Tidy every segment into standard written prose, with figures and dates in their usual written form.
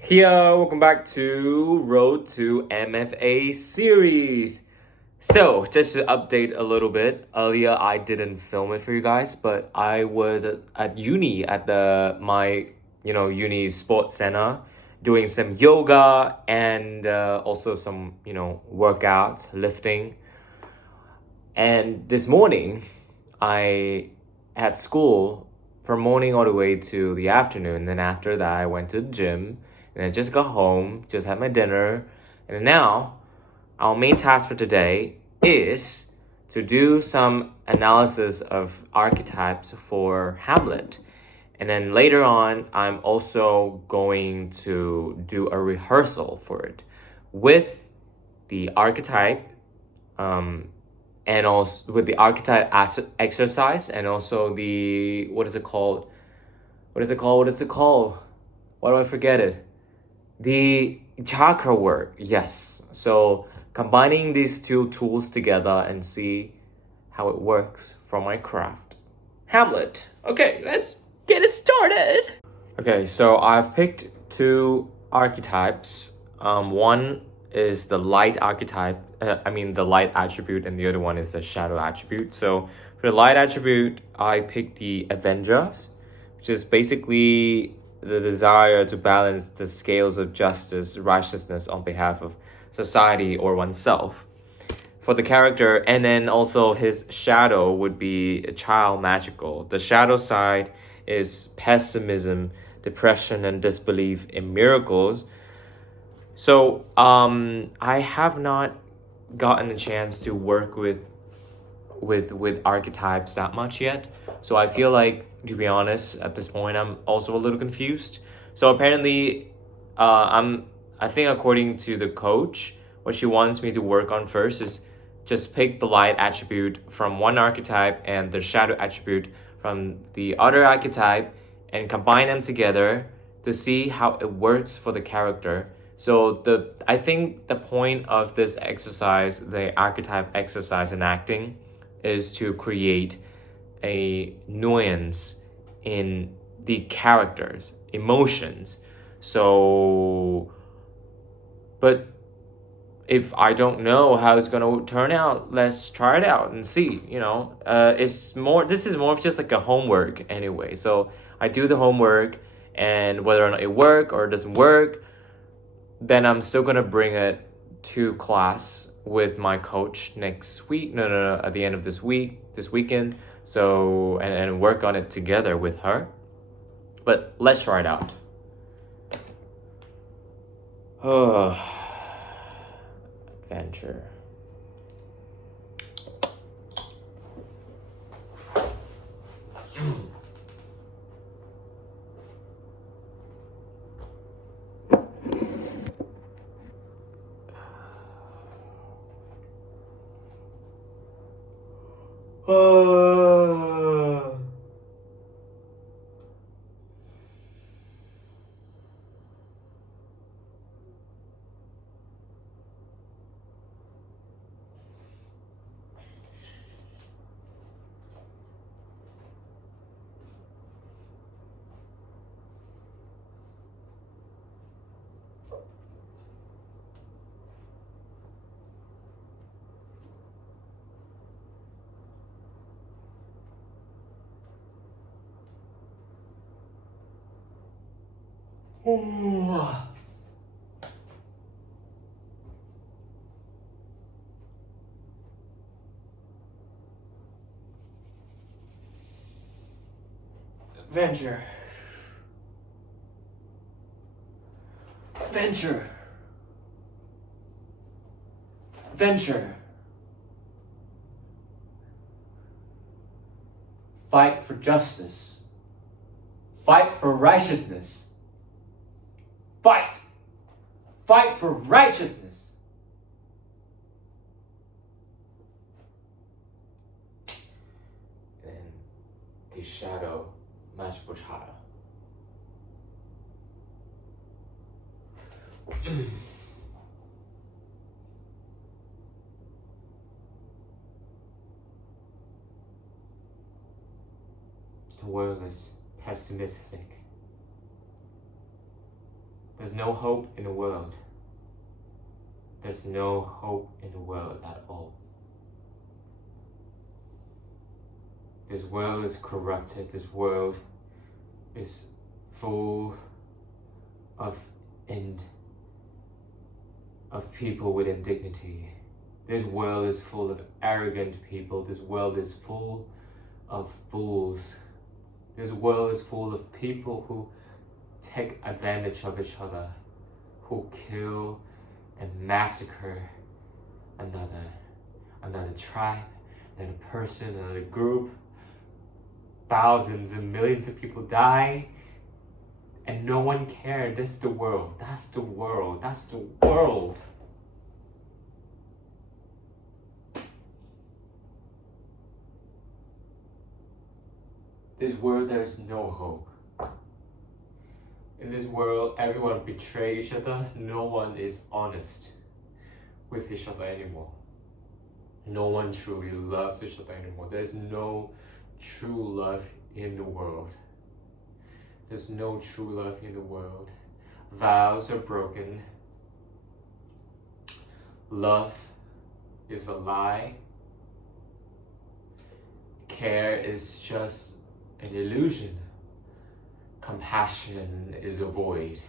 Here, welcome back to Road to M.F.A series. So, just to update a little bit, earlier I didn't film it for you guys, but I was at uni at my uni sports center doing some yoga and also some workouts, lifting. And this morning, I had school from morning all the way to the afternoon. Then after that, I went to the gym and I just got home, just had my dinner. And now, our main task for today is to do some analysis of archetypes for Hamlet. And then later on, I'm also going to do a rehearsal for it with the archetype and also with the archetype exercise and also the what is it called? Why do I forget it? The chakra work. Yes. So combining these two tools together and see how it works for my craft. Hamlet. Okay, let's get it started. Okay, so I've picked two archetypes. One is the light archetype, the light attribute, and the other one is the shadow attribute. So for the light attribute, I picked the Avengers, which is basically the desire to balance the scales of justice, righteousness on behalf of society or oneself. For the character, and then also his shadow would be a child magical. The shadow side is pessimism, depression, and disbelief in miracles. So I have not gotten a chance to work with archetypes that much yet. So I feel like, to be honest, at this point I'm also a little confused. So apparently, I think according to the coach, what she wants me to work on first is just pick the light attribute from one archetype and the shadow attribute from the other archetype and combine them together to see how it works for the character. So I think the point of this exercise, the archetype exercise in acting, is to create a nuance in the characters' emotions. So, but if I don't know how it's gonna turn out, let's try it out and see. This is more of just like a homework anyway. So I do the homework, and whether or not it work or it doesn't work, then I'm still gonna bring it to class with my coach next week. No, at the end of this weekend. So and work on it together with her. But let's try it out. Adventure. Venture. Venture. Venture. Fight for justice. Fight for righteousness. Fight. Fight for righteousness. And the shadow magical child. The world is pessimistic. There's no hope in the world. There's no hope in the world at all. This world is corrupted. This world is full of people with indignity. This world is full of arrogant people. This world is full of fools. This world is full of people who take advantage of each other, who kill and massacre another tribe, another person, another group. Thousands and millions of people die, and no one cared. That's the world. That's the world. That's the world. This world, there's no hope. In this world, everyone betrays each other. No one is honest with each other anymore. No one truly loves each other anymore. There's no true love in the world. There's no true love in the world. Vows are broken. Love is a lie. Care is just an illusion. Compassion is a void.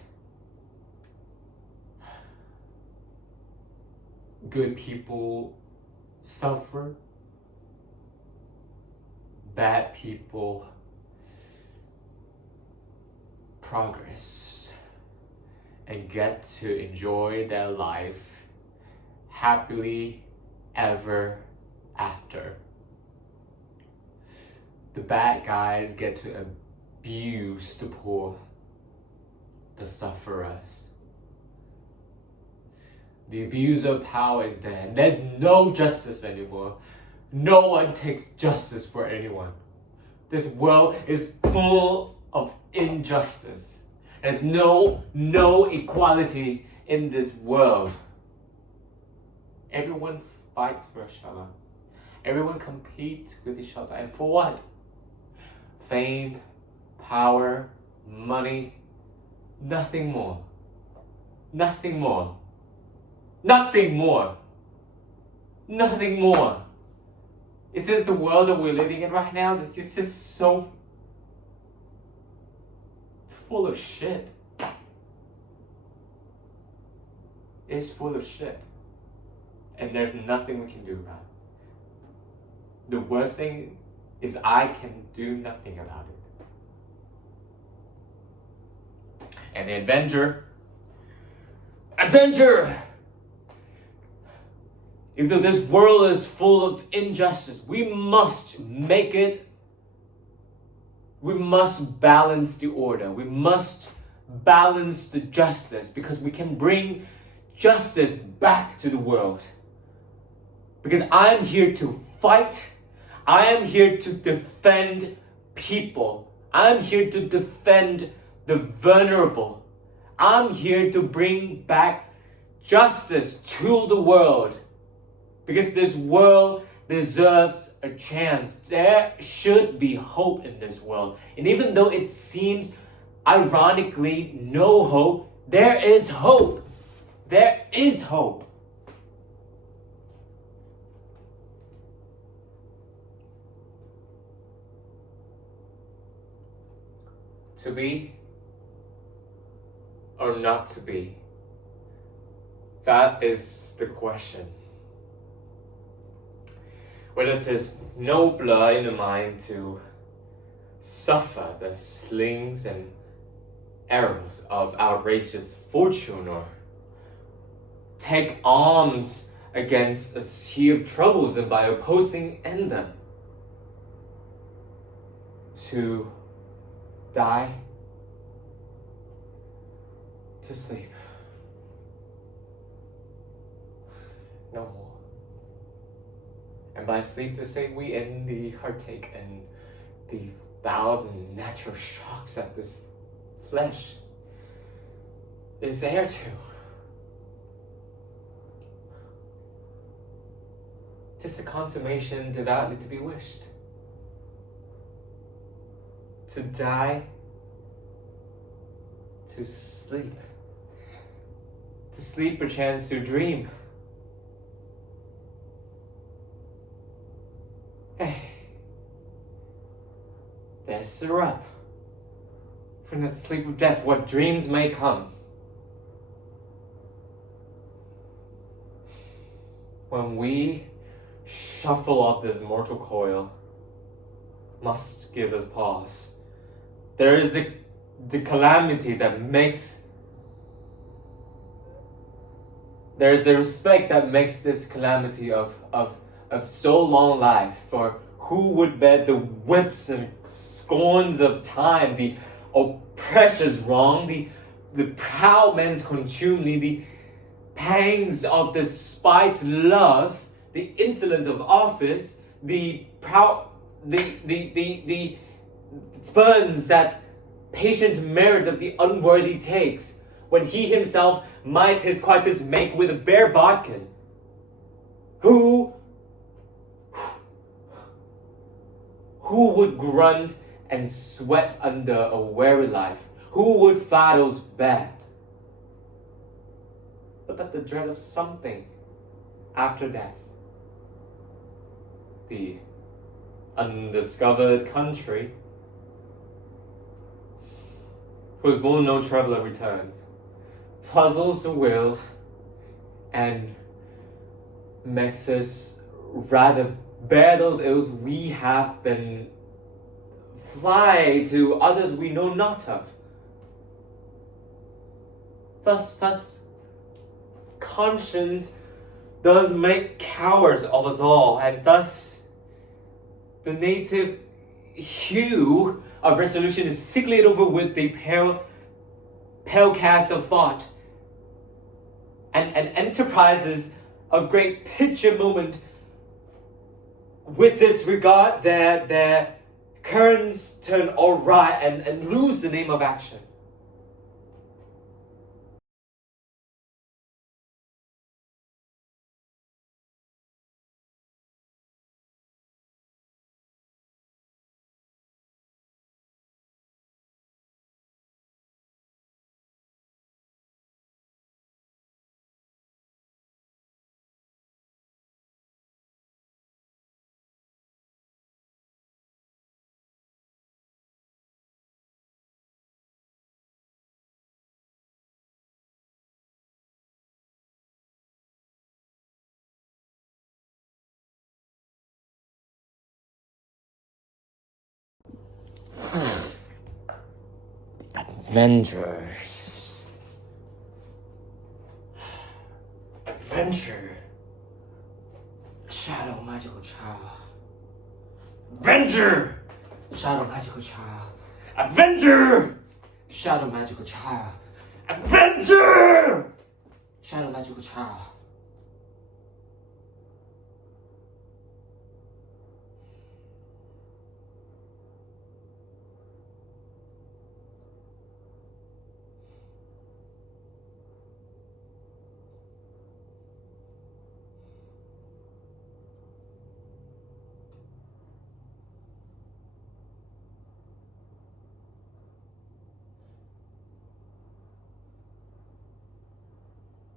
Good people suffer. Bad people progress and get to enjoy their life happily ever after. The bad guys get to abuse the poor, the sufferers. The abuse of power is there. There's no justice anymore. No one takes justice for anyone. This world is full of injustice. There's no equality in this world. Everyone fights for each other. Everyone competes with each other. And for what? Fame, power, money, nothing more. Nothing more. Nothing more. Nothing more. Is this the world that we're living in right now? It's just so full of shit. It's full of shit. And there's nothing we can do about it. The worst thing is I can do nothing about it. And the Avenger, even though this world is full of injustice, we must balance the order. We must balance the justice, because we can bring justice back to the world. Because I am here to fight. I am here to defend people. I am here to defend the vulnerable. I'm here to bring back justice to the world. Because this world deserves a chance. There should be hope in this world. And even though it seems ironically no hope, there is hope. There is hope. To be or not to be? That is the question. Whether it is nobler in the mind to suffer the slings and arrows of outrageous fortune, or take arms against a sea of troubles and by opposing end them, to die, to sleep, no more. And by sleep to say we end the heartache and the 1,000 natural shocks that this flesh is heir to. 'Tis the consummation devoutly to be wished. To die, to sleep, to sleep perchance to dream. Hey, there's syrup. From that sleep of death, what dreams may come. When we shuffle off this mortal coil, must give us pause. There is the calamity that makes. There is the respect that makes this calamity of so long life. For who would bear the whips and scorns of time, the oppressor's wrong, the proud man's contumely, the pangs of the spy's love, the insolence of office, the spurns that patient merit of the unworthy takes, when he himself might his quietus make with a bare bodkin. Who would grunt and sweat under a weary life? Who would faddles bear? But that the dread of something after death, the undiscovered country, whose will no traveller return, puzzles the will and makes us rather bear those ills we have than fly to others we know not of. Thus, conscience does make cowards of us all, and thus the native hue of resolution is sicklied over with the pale cast of thought, and enterprises of great picture moment with this regard their currents turn awry and lose the name of action. Avengers. Adventure. Shadow magical child. Avenger! Shadow magical child. Avenger! Shadow magical child. Avenger! Shadow magical child.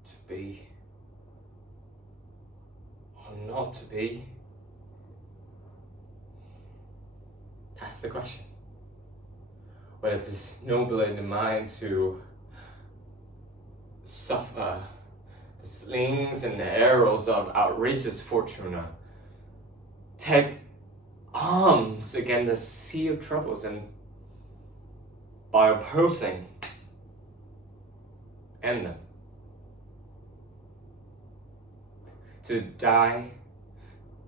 To be or not to be? That's the question. Whether it is nobler in the mind to suffer the slings and the arrows of outrageous Fortuna, take arms against the sea of troubles, and by opposing end them. To die,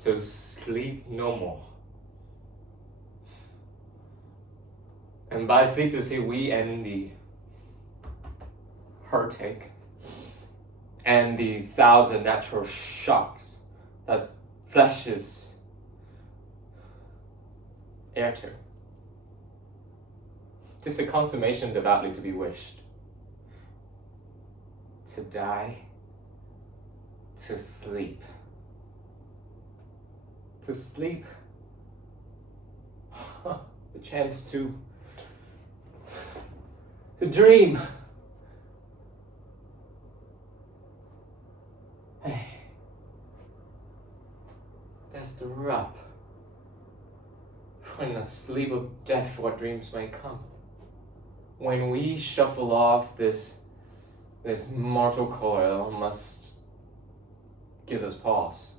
to sleep no more. And by sleep to see we end the heartache and the thousand natural shocks that flesh is heir to. 'Tis a consummation devoutly to be wished. To die, to sleep. To sleep. The chance to dream. the rub. For in the sleep of death, what dreams may come. When we shuffle off this mortal coil, must give us pause.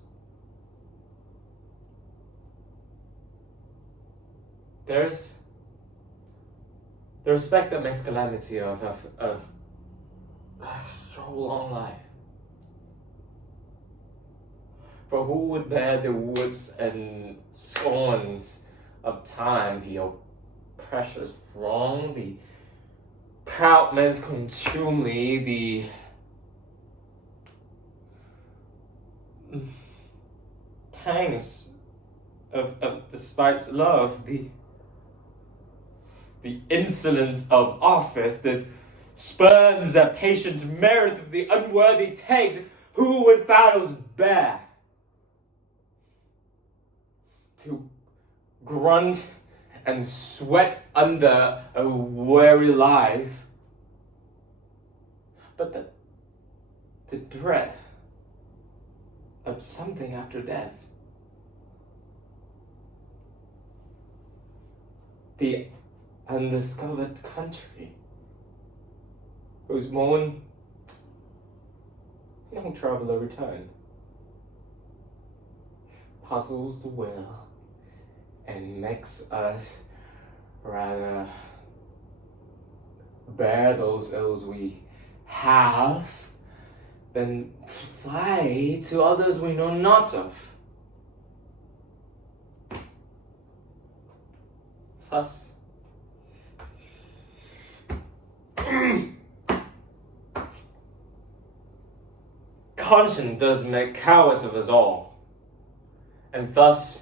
There's the respect that makes calamity of so long life. For who would bear the whips and scorns of time, the oppressor's wrong, the proud man's contumely, the pangs of despite's love, the insolence of office, this spurns that patient merit of the unworthy takes, who would fathers bear? To grunt and sweat under a weary life, but the dread of something after death, the undiscovered country, whose moan no traveler return, puzzles the will and makes us rather bear those ills we have than fly to others we know not of. Thus, conscience does make cowards of us all, and thus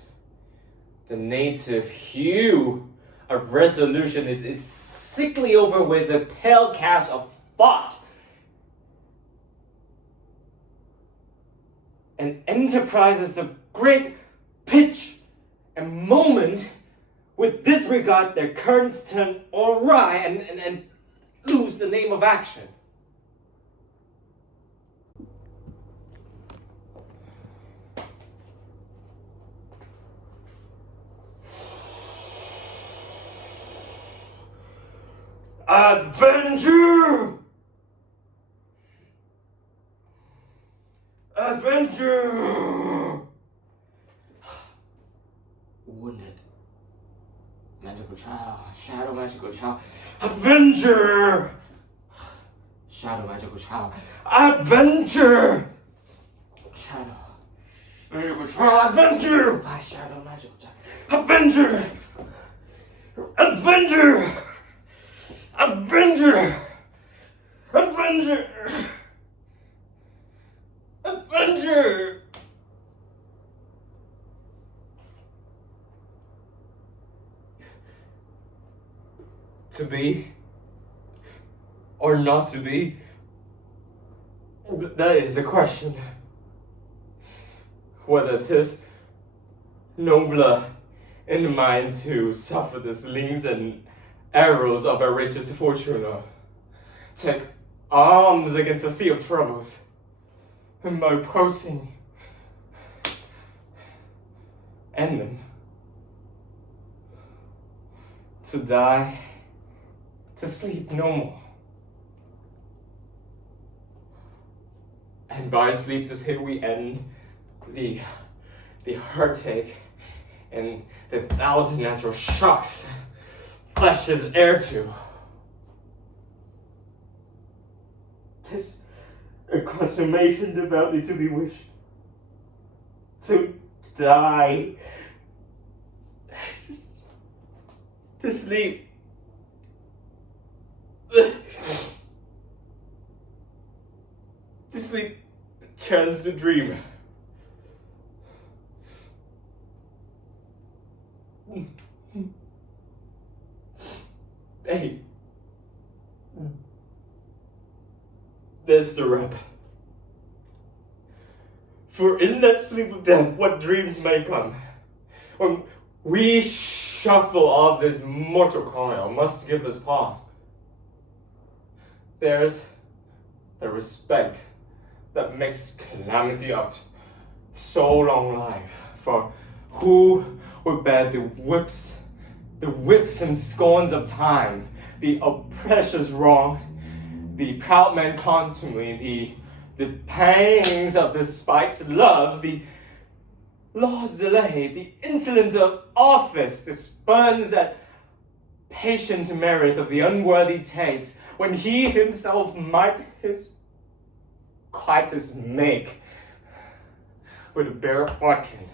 the native hue of resolution is sickly over with a pale cast of thought, and enterprises of great pitch and moment with disregard their currents turn awry and lose the name of action. Adventure! Adventure! Wounded. Magical child. Shadow magical child. Adventure! Shadow magical child. Adventure! Shadow. Magical child. Adventure! By shadow magical child. Adventure! Adventure! Adventure! Adventure! Adventure! To be or not to be, that is the question. Whether it is nobler in the mind to suffer the slings and arrows of our richest fortune, or take arms against a sea of troubles, and by approaching end them, to die, to sleep no more, and by sleep is here we end the heartache and the thousand natural shocks flesh is heir to. 'Tis a consummation devoutly to be wished, to die, to sleep, to sleep, chance to dream. Hey, there's the rub. For in that sleep of death, what dreams may come. When we shuffle off this mortal coil, must give us pause. There's the respect that makes calamity of so long life. For Who would bear the whips and scorns of time, the oppressor's wrong, the proud man contumely, the pangs of the spite's love, the law's delay, the insolence of office, the spurns at patient merit of the unworthy takes, when he himself might his quietus make with a bare bodkin.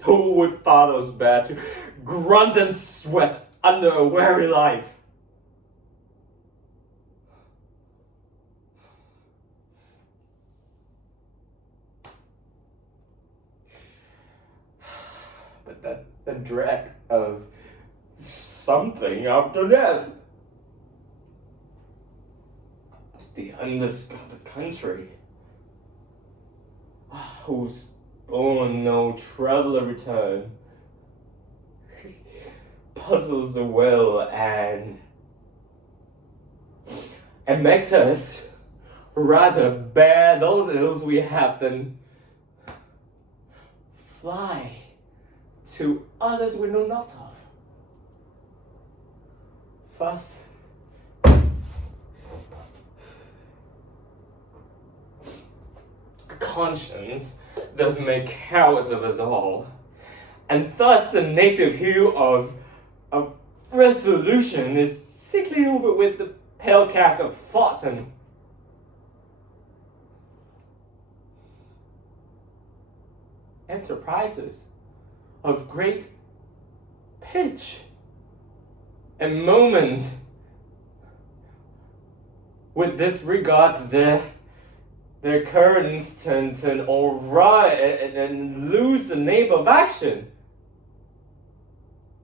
Who would fathers bear to grunt and sweat under a weary life? But the dread of something after death, the undiscovered country, whose born no traveler return, puzzles the will and makes us rather bear those ills we have than fly to others we know not of. Thus, conscience does make cowards of us all, and thus the native hue of resolution is sickly over with the pale cast of thoughts and enterprises of great pitch and moment, with this regard to their currents turn awry and lose the name of action.